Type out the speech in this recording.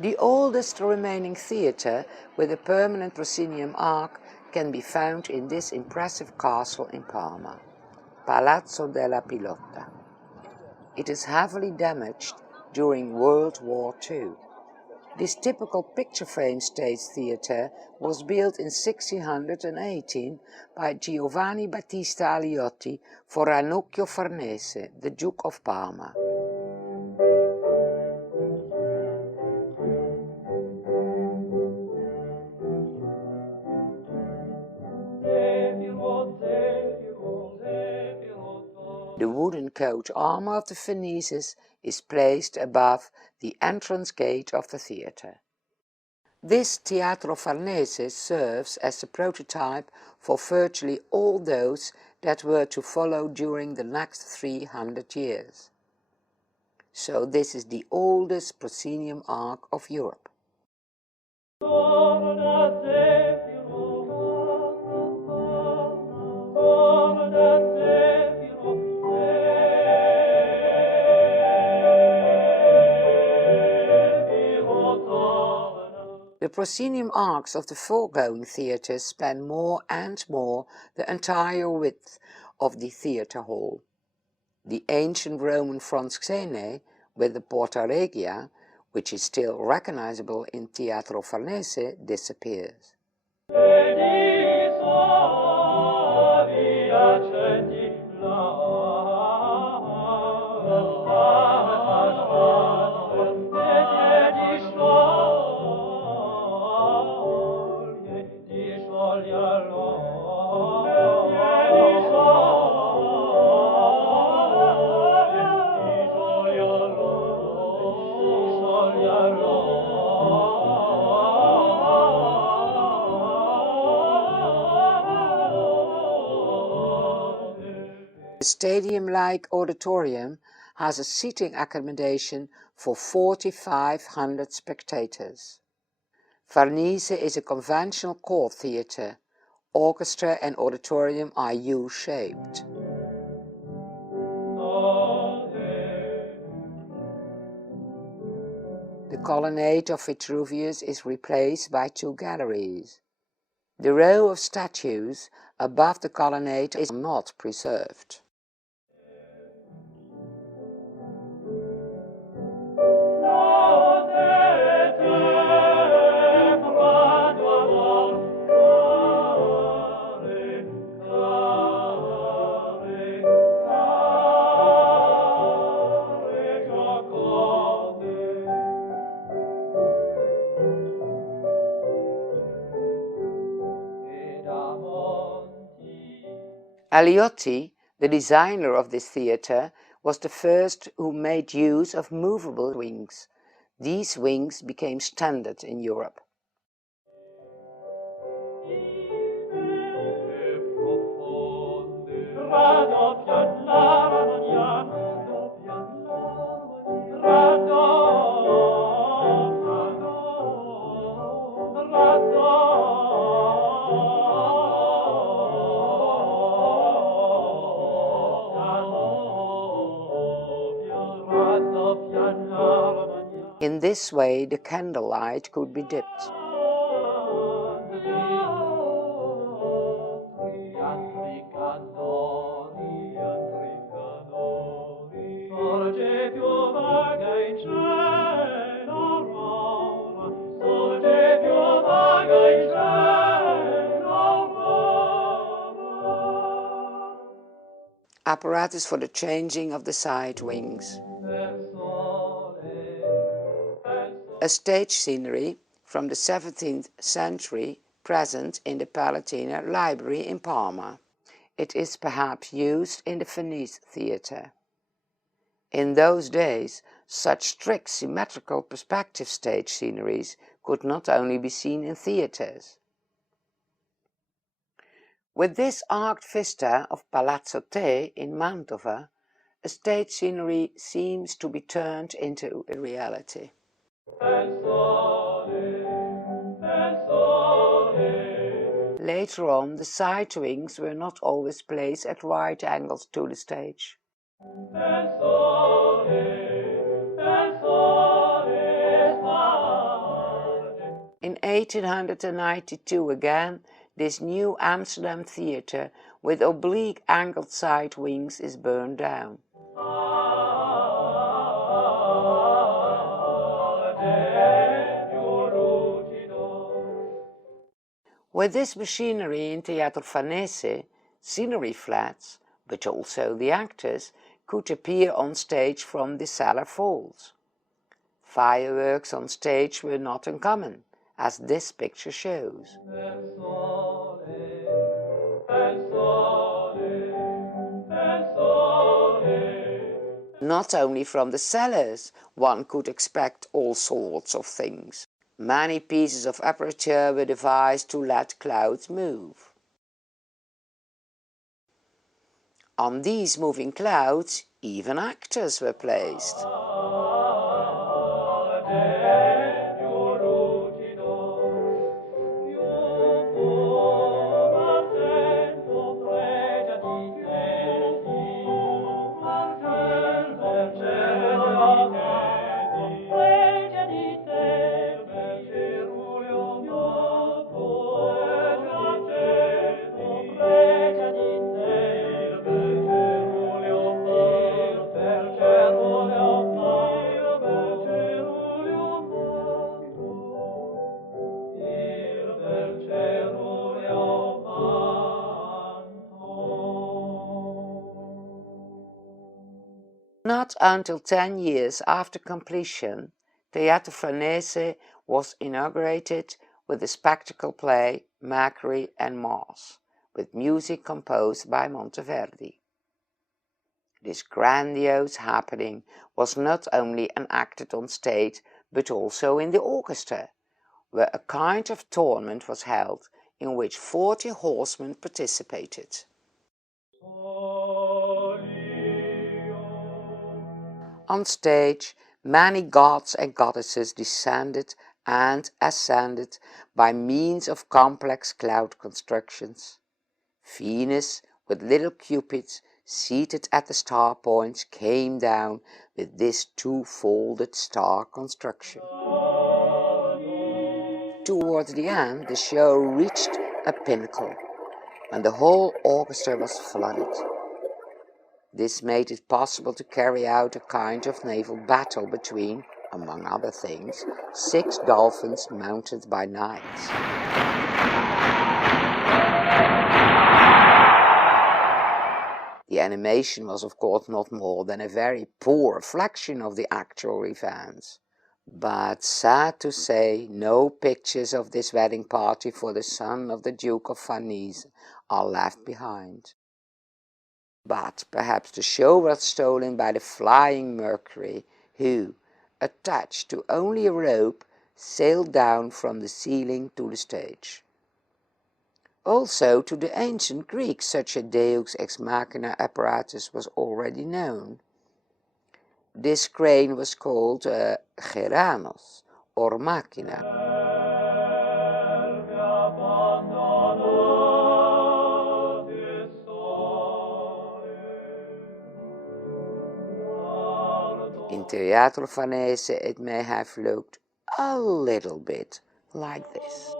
The oldest remaining theatre with a permanent proscenium arch can be found in this impressive castle in Parma, Palazzo della Pilota. It is heavily damaged during World War II. This typical picture frame stage theatre was built in 1618 by Giovanni Battista Aliotti for Ranocchio Farnese, the Duke of Parma. The wooden coach armour of the Farneses is placed above the entrance gate of the theatre. This Teatro Farnese serves as the prototype for virtually all those that were to follow during the next 300 years. So this is the oldest proscenium arch of Europe. The proscenium arcs of the foregoing theatres span more and more the entire width of the theatre hall. The ancient Roman frontschene with the Porta Regia, which is still recognizable in Teatro Farnese, disappears. The stadium-like auditorium has a seating accommodation for 4,500 spectators. Farnese is a conventional court theatre. Orchestra and auditorium are U-shaped. The colonnade of Vitruvius is replaced by two galleries. The row of statues above the colonnade is not preserved. Aliotti, the designer of this theatre, was the first who made use of movable wings. These wings became standard in Europe. In this way, the candlelight could be dipped. Apparatus for the changing of the side wings. A stage scenery from the 17th century present in the Palatina Library in Parma. It is perhaps used in the Farnese theatre. In those days, such strict symmetrical perspective stage sceneries could not only be seen in theatres. With this arched vista of Palazzo Te in Mantova, a stage scenery seems to be turned into a reality. Later on, the side wings were not always placed at right angles to the stage. 1892 again, this new Amsterdam theatre with oblique angled side wings is burned down. With this machinery in Teatro Farnese, scenery flats, but also the actors, could appear on stage from the cellar vaults. Fireworks on stage were not uncommon, as this picture shows. Not only from the cellars, one could expect all sorts of things. Many pieces of apparature were devised to let clouds move. On these moving clouds, even actors were placed. Not until 10 years after completion, Teatro Farnese was inaugurated with the spectacle play Mercury and Mars, with music composed by Monteverdi. This grandiose happening was not only enacted on stage, but also in the orchestra, where a kind of tournament was held in which 40 horsemen participated. On stage, many gods and goddesses descended and ascended by means of complex cloud constructions. Venus, with little cupids seated at the star points, came down with this two-folded star construction. Towards the end, the show reached a pinnacle, when the whole orchestra was flooded. This made it possible to carry out a kind of naval battle between, among other things, 6 dolphins mounted by knights. The animation was of course not more than a very poor reflection of the actual events. But sad to say, no pictures of this wedding party for the son of the Duke of Farnese are left behind. But perhaps the show was stolen by the flying Mercury, who, attached to only a rope, sailed down from the ceiling to the stage. Also, to the ancient Greeks, such a deus ex machina apparatus was already known. This crane was called Geranos, or machina. In Teatro Farnese it may have looked a little bit like this.